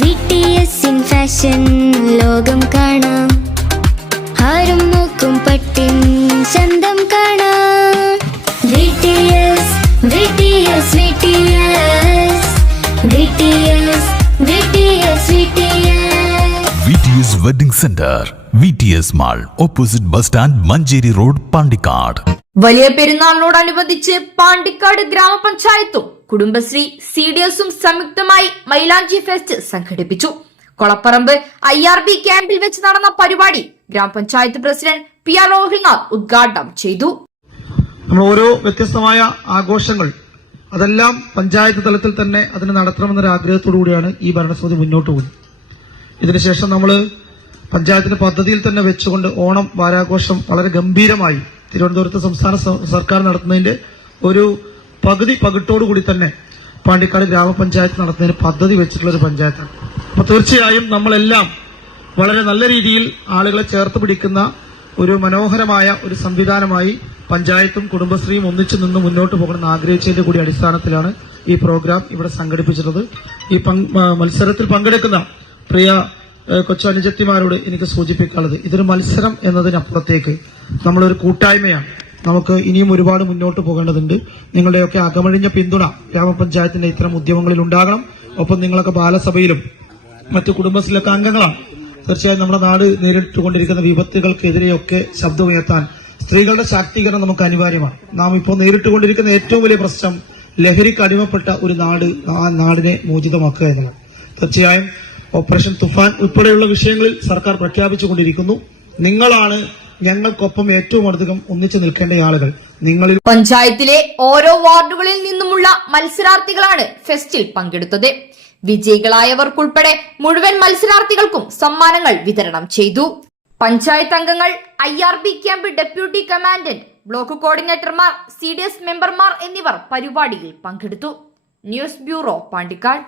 VTS in fashion ലോകം കാണാം ആരും നോക്കും പട്ടിൻ ചന്തം കാണാം VTS VTS VTS VTS VTS VTS VTS Wedding Center VTS Mall opposite bus stand Manjeri road Pandikkad. വലിയ പെരുന്നാളിനോടനുബന്ധിച്ച് പാണ്ടിക്കാട് ഗ്രാമപഞ്ചായത്തും കുടുംബശ്രീ CDSും സംയുക്തമായി മൈലാഞ്ചി ഫെസ്റ്റ് സംഘടിപ്പിച്ചു. കൊളപ്പറമ്പ് IRB ക്യാമ്പിൽ വെച്ച് നടന്ന പരിപാടി ഗ്രാമപഞ്ചായത്ത് പ്രസിഡന്റ് PR രോഹിൽനാഥ് ഉദ്ഘാടനം ചെയ്തു. നമ്മൾ ഓരോ വ്യത്യസ്തമായ ആഘോഷങ്ങൾ അതെല്ലാം പഞ്ചായത്ത് തലത്തിൽ തന്നെ അതിന് നടത്തണമെന്നൊരു ആഗ്രഹത്തോടു കൂടിയാണ് ഈ ഭരണസമിതി മുന്നോട്ട് പോകുന്നത്. ഇതിനുശേഷം നമ്മൾ പഞ്ചായത്തിന്റെ പദ്ധതിയിൽ തന്നെ വെച്ചുകൊണ്ട് ഓണം വാരാഘോഷം വളരെ ഗംഭീരമായി തിരുവനന്തപുരത്ത് സംസ്ഥാന സർക്കാർ നടത്തുന്നതിന്റെ ഒരു പകിട്ടോടുകൂടി തന്നെ പാണ്ടിക്കാട് ഗ്രാമപഞ്ചായത്ത് നടത്തുന്നതിന് പദ്ധതി വെച്ചിട്ടുള്ള ഒരു പഞ്ചായത്താണ്. അപ്പൊ തീർച്ചയായും നമ്മളെല്ലാം വളരെ നല്ല രീതിയിൽ ആളുകളെ ചേർത്ത് പിടിക്കുന്ന ഒരു മനോഹരമായ ഒരു സംവിധാനമായി പഞ്ചായത്തും കുടുംബശ്രീയും ഒന്നിച്ചു നിന്ന് മുന്നോട്ട് പോകണമെന്ന് ആഗ്രഹിച്ചതിന്റെ കൂടി അടിസ്ഥാനത്തിലാണ് ഈ പ്രോഗ്രാം ഇവിടെ സംഘടിപ്പിച്ചിട്ടുള്ളത്. ഈ മത്സരത്തിൽ പങ്കെടുക്കുന്ന പ്രിയ കൊച്ചനുജത്തിമാരോട് എനിക്ക് സൂചിപ്പിക്കാനുള്ളത് ഇതൊരു മത്സരം എന്നതിനപ്പുറത്തേക്ക് നമ്മളൊരു കൂട്ടായ്മയാണ്. നമുക്ക് ഇനിയും ഒരുപാട് മുന്നോട്ട് പോകേണ്ടതുണ്ട്. നിങ്ങളുടെയൊക്കെ അകമഴിഞ്ഞ പിന്തുണ ഗ്രാമപഞ്ചായത്തിന്റെ ഇത്തരം ഉദ്യമങ്ങളിൽ ഉണ്ടാകണം. ഒപ്പം നിങ്ങളൊക്കെ ബാലസഭയിലും മറ്റു കുടുംബശ്രീയിലൊക്കെ അംഗങ്ങളാണ്. തീർച്ചയായും നമ്മുടെ നാട് നേരിട്ടുകൊണ്ടിരിക്കുന്ന വിപത്തുകൾക്കെതിരെയൊക്കെ ശബ്ദമുയർത്താൻ സ്ത്രീകളുടെ ശാക്തീകരണം നമുക്ക് അനിവാര്യമാണ്. നാം ഇപ്പോൾ നേരിട്ടുകൊണ്ടിരിക്കുന്ന ഏറ്റവും വലിയ പ്രശ്നം ലഹരിക്ക് അടിമപ്പെട്ട ഒരു നാട്, ആ നാടിനെ മോചിതമാക്കുക എന്നതാണ്. തീർച്ചയായും ഓപ്പറേഷൻ തുഫാൻ ഉൾപ്പെടെയുള്ള വിഷയങ്ങളിൽ സർക്കാർ പ്രഖ്യാപിച്ചുകൊണ്ടിരിക്കുന്നു. നിങ്ങളാണ് ഞങ്ങൾക്കൊപ്പം ഏറ്റവും അധികം ഒന്നിച്ചു നിൽക്കേണ്ട ആളുകൾ. നിങ്ങളിൽ പഞ്ചായത്തിലെ ഓരോ വാർഡുകളിൽ നിന്നുമുള്ള മത്സരാർത്ഥികളാണ് ഫെസ്റ്റിൽ പങ്കെടുത്തത്. വിജയികളായവർക്കുൾപ്പെടെ മുഴുവൻ മത്സരാർത്ഥികൾക്കും സമ്മാനങ്ങൾ വിതരണം ചെയ്തു. പഞ്ചായത്ത് അംഗങ്ങൾ, IRB camp deputy commandant, block കോർഡിനേറ്റർമാർ, CDS മെമ്പർമാർ എന്നിവർ പരിപാടിയിൽ പങ്കെടുത്തു. News bureau, Pandikkad.